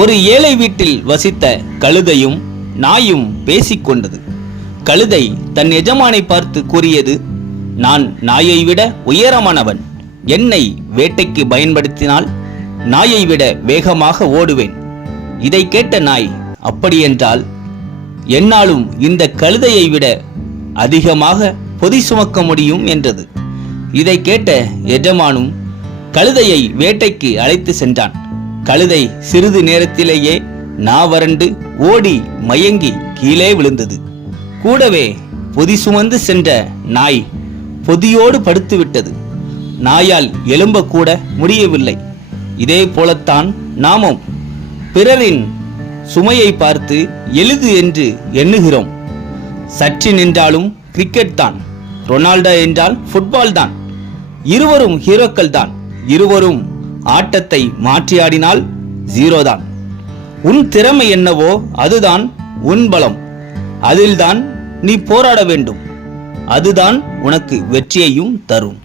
ஒரு ஏழை வீட்டில் வசித்த கழுதையும் நாயும் பேசிக்கொண்டது கழுதை தன் எஜமானை பார்த்து கூறியது நான் நாயை விட உயரமானவன். என்னை வேட்டைக்கு பயன்படுத்தினால் நாயை விட வேகமாக ஓடுவேன். இதை கேட்ட நாய் அப்படியென்றால் என்னாலும் இந்த கழுதையை விட அதிகமாக பொதி சுமக்க முடியும் என்றது. இதை கேட்ட எஜமானும் கழுதையை வேட்டைக்கு அழைத்து சென்றான். கழுதை சிறிது நேரத்திலேயே நாவறண்டு ஓடி மயங்கி கீழே விழுந்தது. கூடவே பொதி சுமந்து சென்ற நாய் பொதியோடு படுத்துவிட்டது நாயால் எழும்பக்கூட முடியவில்லை. இதே போலத்தான் நாமும். பிறரின் சுமையை பார்த்து எளிது என்று எண்ணுகிறோம். சச்சின் நின்றாலும் கிரிக்கெட் தான். ரொனால்டோ என்றால் ஃபுட்பால் தான். இருவரும் ஹீரோக்கள் தான். இருவரும் ஆட்டத்தை மாற்றியாடினால் ஜீரோ தான். உன் திறமை என்னவோ அதுதான் உன் பலம். அதில்தான் நீ போராட வேண்டும். அதுதான் உனக்கு வெற்றியையும் தரும்.